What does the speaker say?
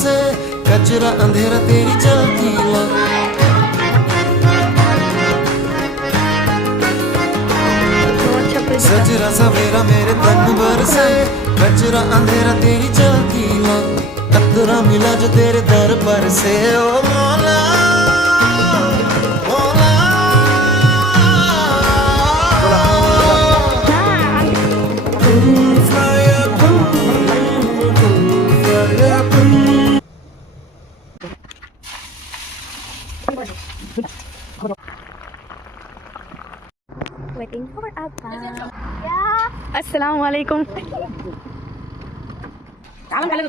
बरसे, कचरा अंधेरा तेरी जलती ला। सजरा सवेरा मेरे तन बरसे, कचरा अंधेरा तेरी जलती ला। कतरा मिला जो तेरे दर पर से, ओ मौला मौला। Waiting for Abba. Yeah. Assalamualaikum. Kamu kali itu